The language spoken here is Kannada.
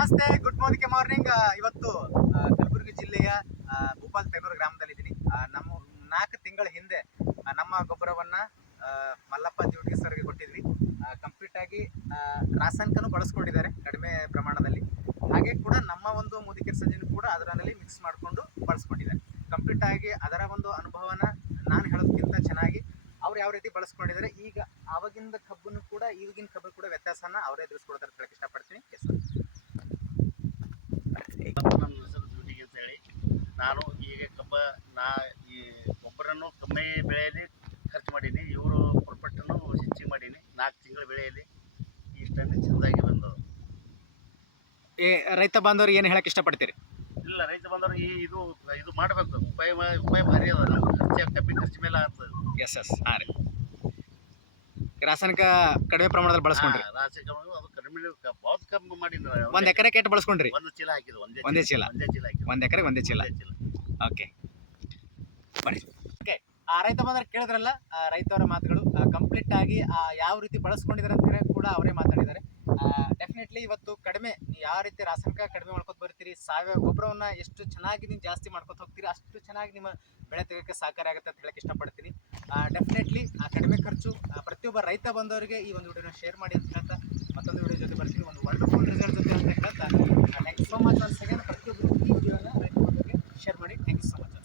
ನಮಸ್ತೆ, ಗುಡ್ ಮಾರ್ನಿಂಗ್. ಇವತ್ತು ಕಲಬುರಗಿ ಜಿಲ್ಲೆಯ ಭೂಪಾಲ್ ತೆನೂರು ಗ್ರಾಮದಲ್ಲಿದ್ದೀನಿ. ನಮ್ಮ 4 ತಿಂಗಳ ಹಿಂದೆ ನಮ್ಮ ಗೊಬ್ಬರವನ್ನ ಮಲ್ಲಪ್ಪ ಜೋಟಿ ಸರ್ಗೆ ಕೊಟ್ಟಿದ್ವಿ. ಕಂಪ್ಲೀಟ್ ಆಗಿ ರಾಸಾಯನಿಕನೂ ಬಳಸ್ಕೊಂಡಿದ್ದಾರೆ ಕಡಿಮೆ ಪ್ರಮಾಣದಲ್ಲಿ. ಹಾಗೆ ಕೂಡ ನಮ್ಮ ಒಂದು ಮುದಿಕೆರೆ ಸಜ್ಜೆನೂ ಕೂಡ ಅದರಲ್ಲಿ ಮಿಕ್ಸ್ ಮಾಡಿಕೊಂಡು ಬಳಸ್ಕೊಂಡಿದ್ದಾರೆ. ಕಂಪ್ಲೀಟ್ ಆಗಿ ಅದರ ಒಂದು ಅನುಭವನ ನಾನು ಹೇಳೋದಕ್ಕಿಂತ ಚೆನ್ನಾಗಿ ಅವ್ರು ಯಾವ ರೀತಿ ಬಳಸ್ಕೊಂಡಿದ್ದಾರೆ, ಈಗ ಆವಾಗಿಂದ ಕಬ್ಬನ್ನು ಕೂಡ ಈಗಿನ ಕಬ್ಬು ಕೂಡ ವ್ಯತ್ಯಾಸನ ಅವರೇ ತಿಳಿಸ್ಕೊಡ್ತಾರೆ ಅಂತ ಹೇಳಕ್ಕೆ ಇಷ್ಟಪಡ್ತೀನಿ. ನಮ್ಮ ಹೆಸರು ಡ್ಯೂಟಿಗೆ ಅಂತ ಹೇಳಿ ನಾನು ಈಗ ಈ ಗೊಬ್ಬರನ್ನು ಕಮ್ಮಿ ಬೆಳೆಯಲ್ಲಿ ಖರ್ಚು ಮಾಡೀನಿ. ಇವರು ಪುಲ್ಪಟ್ಟನ್ನು ಹೆಚ್ಚಿಗೆ ಮಾಡೀನಿ. 4 ತಿಂಗಳ ಬೆಳೆಯಲ್ಲಿ ಇಷ್ಟನ್ನು ಚೆಂದಾಗಿ ಬಂದವು. ರೈತ ಬಾಂಧವ್ರಿಗೆ ಏನು ಹೇಳಕ್ಕೆ ಇಷ್ಟಪಡ್ತೀರಿ? ಇಲ್ಲ, ರೈತ ಬಂದವರು ಇದು ಮಾಡಬೇಕು. ಉಪಾಯ ಭಾರಿ ಅದ. ನಮ್ಮ ಕಬ್ಬಿ ಖರ್ಚು ಮೇಲೆ ಆಗ್ತದೆ. ಹಾಂ ರೀ. ರಾಸಾಯನಿಕ ಕಡಿಮೆ ಪ್ರಮಾಣದಲ್ಲಿ ಬಳಸ್ಕೊಂಡ್ರಿ? ರಾಸಾಯನಿಕ ಅದು ಕಡಿಮೆ बहुत ಕಮ್ಮಿ ಮಾಡೀನಿ. 1 ಎಕರೆ ಕೆಟ್ಟು ಬಳಸ್ಕೊಂಡ್ರಿ? 1 ಚೀಲ ಹಾಕಿದ್ದು. ಒಂದೇ ಚೀಲ ಹಾಕಿದ್ದು. 1 ಎಕರೆ ಒಂದೇ ಚೀಲ. ಓಕೆ, ಬನ್ನಿ. ಓಕೆ, ರೈತ ಬಂದ್ರೆ ಕೇಳಿದ್ರಲ್ಲ ರೈತವರ ಮಾತುಗಳು. ಕಂಪ್ಲೀಟ್ ಆಗಿ ಯಾವ ರೀತಿ ಬಳಸ್ಕೊಂಡಿದ್ದಾರೆ ಅಂತ ಹೇಳಿ ಕೂಡ ಅವರೇ ಮಾತಾಡಿದ್ದಾರೆ. ಡೆಫಿನೆಟ್ಲಿ ಇವತ್ತು ಕಡಿಮೆ ಯಾವ ರೀತಿ ರಾಸಾಯನಿಕ ಕಡಿಮೆ ಮಾಡ್ಕೊತ ಬರ್ತೀರಿ, ಸಾವಯವ ಗೊಬ್ಬರವನ್ನ ಎಷ್ಟು ಚೆನ್ನಾಗಿ ನೀವು ಜಾಸ್ತಿ ಮಾಡ್ಕೊತ ಹೋಗ್ತೀರಿ, ಅಷ್ಟು ಚೆನ್ನಾಗಿ ನಿಮ್ಮ ಬೆಳೆ ತೆಗೋಕ್ಕೆ ಸಹಕಾರಿ ಆಗುತ್ತೆ ಅಂತ ಹೇಳಕ್ಕೆ ಇಷ್ಟಪಡ್ತೀನಿ. ಡೆಫಿನೆಟ್ಲಿ ಕಡಿಮೆ ಖರ್ಚು ಪ್ರತಿಯೊಬ್ಬ ರೈತ ಬಂದವರಿಗೆ ಈ ಒಂದು ವಿಡಿಯೋನ ಶೇರ್ ಮಾಡಿ ಅಂತ ಹೇಳ್ತಾ ಮತ್ತೊಂದು ವಿಡಿಯೋ ಜೊತೆ ಬರ್ತೀನಿ, ಒಂದು ವಂಡರ್ಫುಲ್ ರಿಸಲ್ಟ್ ಜೊತೆ ಅಂತ ಹೇಳ್ತಾ ಥ್ಯಾಂಕ್ ಯು ಸೊ ಮಚ್. ಒಂದು ಸೆಕೆಂಡ್ ಪ್ರತಿಯೊಬ್ಬರು ಈ ವಿಡಿಯೋನ ರೈತ ಬಂದವರಿಗೆ ಶೇರ್ ಮಾಡಿ. Thank you so much.